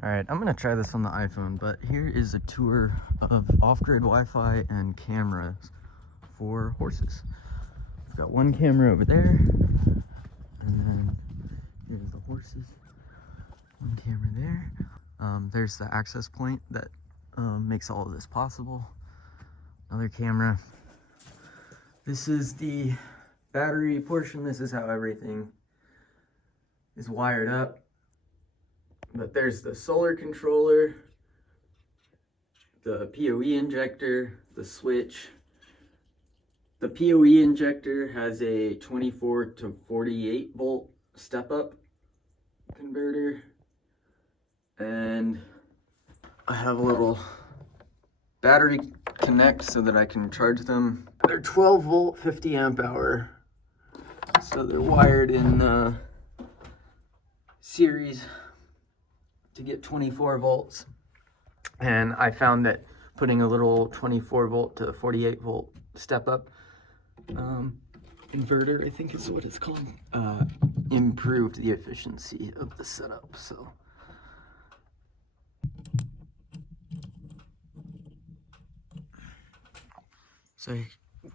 All right, I'm gonna try this on the iPhone, but here is a tour of off-grid Wi-Fi and cameras for horses. We've got one camera over there, and then here's the horses. One camera there. There's the access point that makes all of this possible. Another camera. This is the battery portion. This is how everything is wired up. But there's the solar controller, the PoE injector, the switch. The PoE injector has a 24 to 48 volt step-up converter. And I have a little battery connect so that I can charge them. They're 12 volt, 50 amp hour. So they're wired in series to get 24 volts. And I found that putting a little 24 volt to 48 volt step up inverter, I think is what it's called, improved the efficiency of the setup. So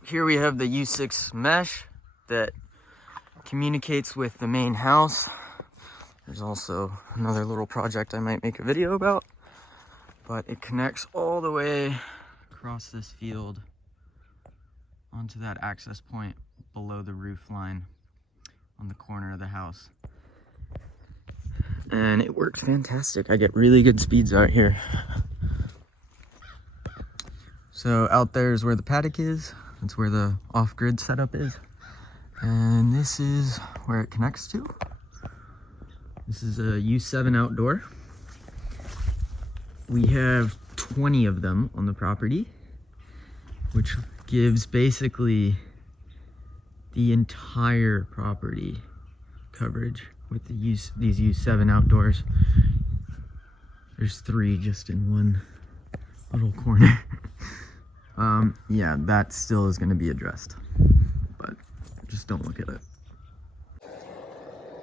here we have the U6 mesh that communicates with the main house. There's also another little project I might make a video about, but it connects all the way across this field onto that access point below the roof line on the corner of the house. And it works fantastic. I get really good speeds out here. So out there is where the paddock is. That's where the off-grid setup is. And this is where it connects to. This is a U7 outdoor. We have 20 of them on the property, which gives basically the entire property coverage with these U7 outdoors. There's 3 just in one little corner. Yeah, that still is going to be addressed, but just don't look at it.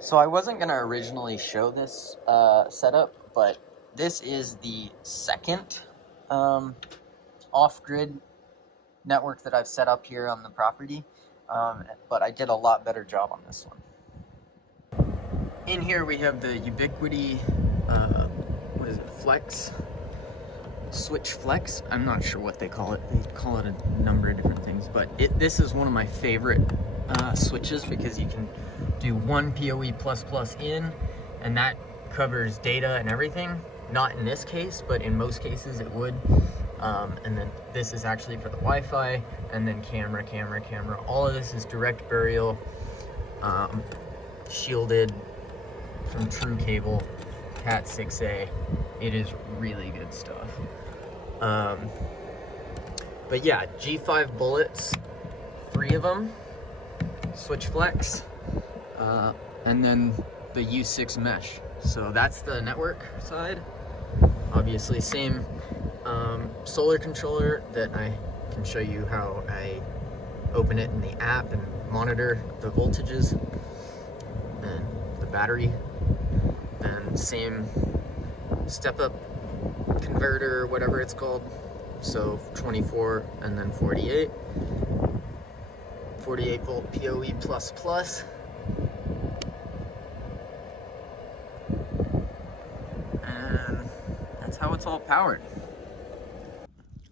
So I wasn't going to originally show this setup, but this is the second off-grid network that I've set up here on the property, but I did a lot better job on this one. In here we have the Ubiquiti, what is it, Flex? Switch Flex? I'm not sure what they call it. They call it a number of different things, but this is one of my favorite switches because you can do one PoE++ in, and that covers data and everything. Not in this case, but in most cases it would. And then this is actually for the Wi-Fi, and then camera. All of this is direct burial, shielded from True Cable, Cat 6A. It is really good stuff. But yeah, G5 bullets, 3 of them, Switch Flex, and then the U6 mesh. So that's the network side. Obviously same solar controller that I can show you how I open it in the app and monitor the voltages and the battery, and same step-up converter, whatever it's called. So 24 and then 48 volt PoE++. And that's how it's all powered.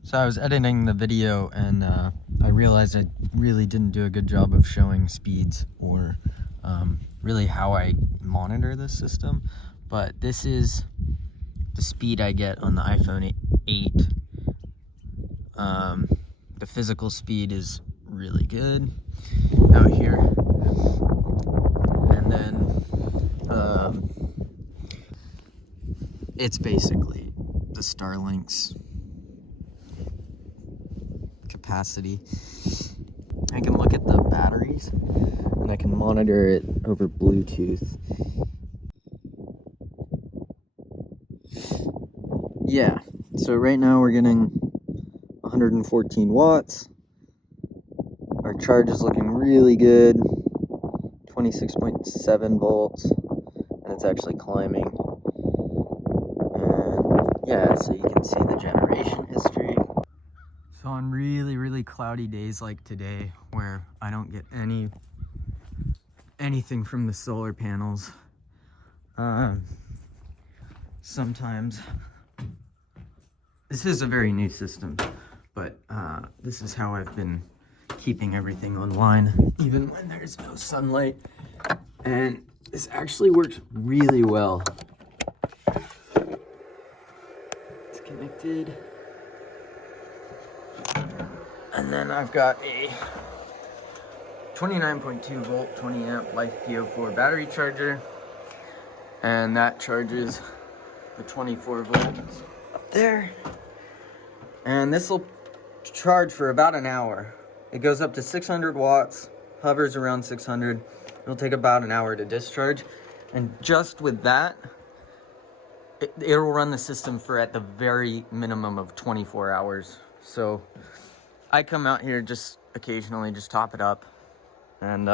So I was editing the video and I realized I really didn't do a good job of showing speeds or really how I monitor this system. But this is the speed I get on the iPhone 8. The physical speed is really good out here. And then it's basically the Starlink's capacity. I can look at the batteries and I can monitor it over Bluetooth. Yeah, so right now we're getting 114 watts. Our charge is looking really good, 26.7 volts, and it's actually climbing. yeah, so you can see the generation history. So on really cloudy days like today, where I don't get anything from the solar panels, sometimes, this is a very new system, but this is how I've been keeping everything online, even when there's no sunlight. And this actually works really well. It's connected. And then I've got a 29.2 volt, 20 amp LifePO4 battery charger. And that charges the 24 volts up there. And this will charge for about an hour. It goes up to 600 watts, hovers around 600. It'll take about an hour to discharge. And just with that, it'll run the system for at the very minimum of 24 hours. So I come out here just occasionally, just top it up. And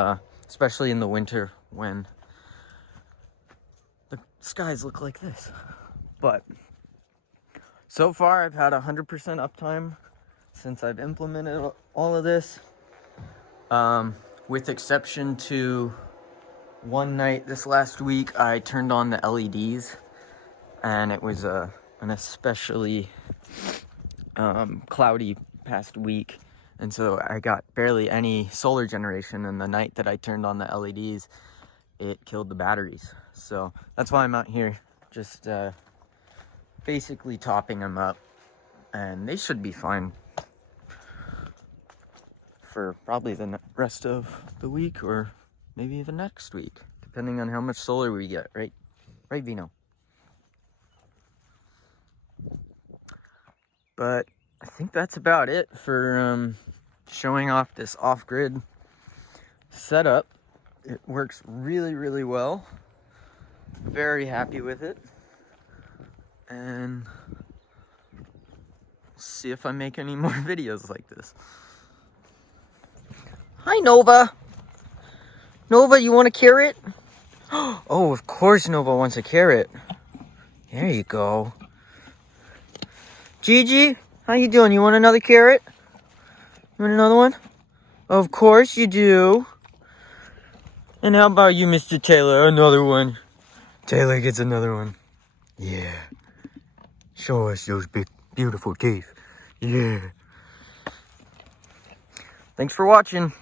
especially in the winter when the skies look like this. But so far I've had 100% uptime since I've implemented all of this. With exception to one night this last week, I turned on the LEDs, and it was an especially cloudy past week, and so I got barely any solar generation. And the night that I turned on the LEDs, it killed the batteries. So that's why I'm out here just basically topping them up, and they should be fine for probably the rest of the week, or maybe even next week, depending on how much solar we get, right? Right, Vino? But I think that's about it for showing off this off-grid setup. It works really well. Very happy with it. And see if I make any more videos like this. Hi, Nova. Nova, you want a carrot? Oh, of course Nova wants a carrot. There you go. Gigi, how you doing? You want another carrot? You want another one? Of course you do. And how about you, Mr. Taylor? Another one. Taylor gets another one. Yeah. Show us those big, beautiful teeth. Yeah. Thanks for watching.